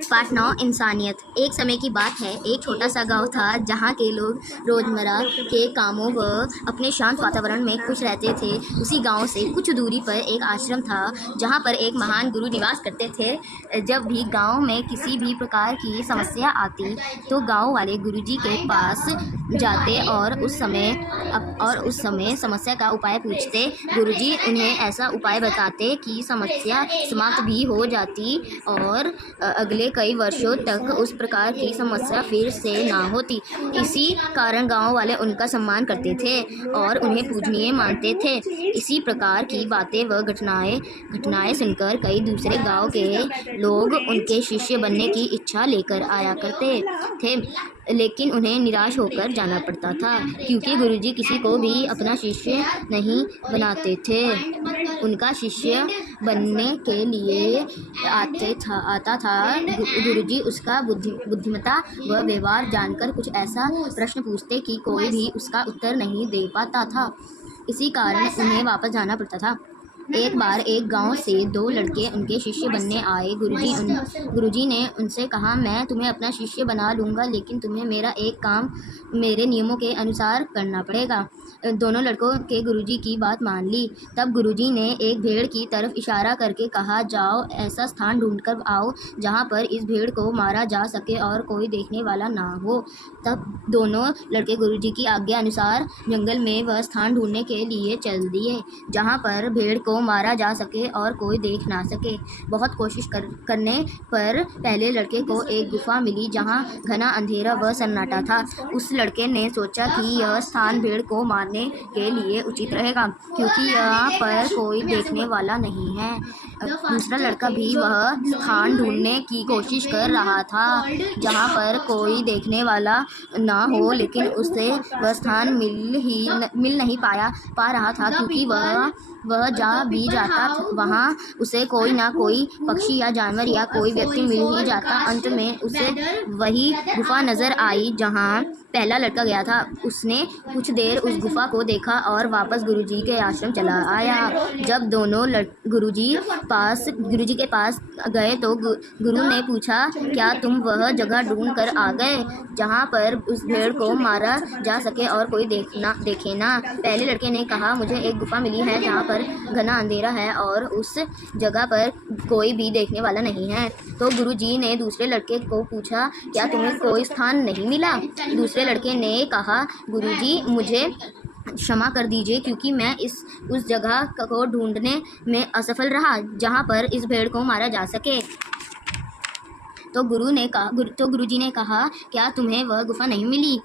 पाठ 9 इंसानियत। एक समय की बात है, एक छोटा सा गांव था जहां के लोग रोजमर्रा के कामों व अपने शांत वातावरण में खुश रहते थे। उसी गांव से कुछ दूरी पर एक आश्रम था जहां पर एक महान गुरु निवास करते थे। जब भी गांव में किसी भी प्रकार की समस्या आती तो गांव वाले गुरुजी के पास जाते और उस समय समस्या का उपाय पूछते। गुरुजी उन्हें ऐसा उपाय बताते कि समस्या समाप्त भी हो जाती और अगले कई वर्षों तक उस प्रकार की समस्या फिर से ना होती। इसी कारण गांव वाले उनका सम्मान करते थे और उन्हें पूजनीय मानते थे। इसी प्रकार की बातें व घटनाएं सुनकर कई दूसरे गांव के लोग उनके शिष्य बनने की इच्छा लेकर आया करते थे, लेकिन उन्हें निराश होकर जाना पड़ता था क्योंकि गुरुजी किसी को भी अपना शिष्य नहीं बनाते थे। उनका शिष्य बनने के लिए आता था गुरुजी उसका बुद्धिमत्ता व व्यवहार जानकर कुछ ऐसा प्रश्न पूछते कि कोई भी उसका उत्तर नहीं दे पाता था। इसी कारण उन्हें वापस जाना पड़ता था। एक बार एक गांव से दो लड़के उनके शिष्य बनने आए। गुरुजी ने उनसे कहा, मैं तुम्हें अपना शिष्य बना लूँगा, लेकिन तुम्हें मेरा एक काम मेरे नियमों के अनुसार करना पड़ेगा। दोनों लड़कों के गुरुजी की बात मान ली। तब गुरुजी ने एक भेड़ की तरफ इशारा करके कहा, जाओ ऐसा स्थान ढूंढकर आओ जहाँ पर इस भेड़ को मारा जा सके और कोई देखने वाला ना हो। तब दोनों लड़के गुरुजी की आज्ञा अनुसार जंगल में वह स्थान ढूंढने के लिए चल दिए जहाँ पर भेड़ को मारा जा सके और कोई देख ना सके। बहुत कोशिश करने पर पहले लड़के को एक गुफा मिली जहाँ घना अंधेरा व सन्नाटा था। उस लड़के ने सोचा कि यह स्थान भेड़ को मारने के लिए उचित रहेगा क्योंकि यहाँ पर कोई देखने वाला नहीं है। दूसरा लड़का भी वह स्थान ढूंढने की कोशिश कर रहा था जहाँ पर कोई देखने वाला ना हो, लेकिन उसे वह स्थान मिल नहीं पा रहा था क्योंकि वह जा भी जाता वहाँ उसे कोई ना कोई पक्षी या जानवर या कोई व्यक्ति मिल ही जाता। अंत में उसे वही गुफा नजर आई जहाँ पहला लड़का गया था। उसने कुछ देर उस गुफा को देखा और वापस गुरुजी के आश्रम चला आया। जब दोनों गुरुजी के पास गए तो गुरु ने पूछा, क्या तुम वह जगह ढूंढ कर आ गए जहाँ पर उस भेड़ को मारा जा सके और कोई देखे ना? पहले लड़के ने कहा, मुझे एक गुफा मिली है जहाँ पर घना अंधेरा है और उस जगह पर कोई भी देखने वाला नहीं है। तो गुरुजी ने दूसरे लड़के को पूछा, क्या तुम्हें कोई स्थान नहीं मिला? दूसरे लड़के ने कहा, गुरुजी मुझे क्षमा कर दीजिए क्योंकि मैं उस जगह को ढूंढने में असफल रहा जहाँ पर इस भेड़ को मारा जा सके। तो गुरुजी ने कहा, क्या तुम्हें वह गुफा नहीं मिली?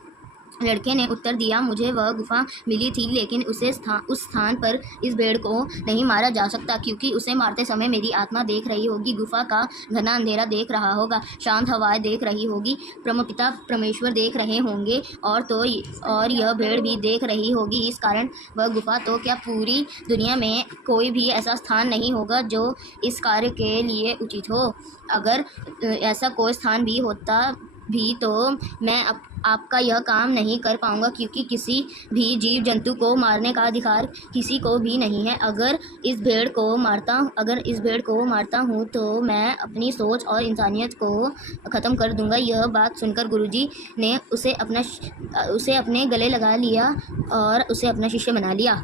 लड़के ने उत्तर दिया, मुझे वह गुफा मिली थी, लेकिन उस स्थान पर इस भेड़ को नहीं मारा जा सकता क्योंकि उसे मारते समय मेरी आत्मा देख रही होगी, गुफा का घना अंधेरा देख रहा होगा, शांत हवाएं देख रही होगी, परमपिता परमेश्वर देख रहे होंगे और यह भेड़ भी देख रही होगी। इस कारण वह गुफा तो क्या पूरी दुनिया में कोई भी ऐसा स्थान नहीं होगा जो इस कार्य के लिए उचित हो। अगर ऐसा कोई स्थान भी होता भी तो मैं आपका यह काम नहीं कर पाऊंगा क्योंकि किसी भी जीव जंतु को मारने का अधिकार किसी को भी नहीं है। अगर इस भेड़ को मारता हूँ तो मैं अपनी सोच और इंसानियत को ख़त्म कर दूंगा। यह बात सुनकर गुरुजी ने उसे अपने गले लगा लिया और उसे अपना शिष्य बना लिया।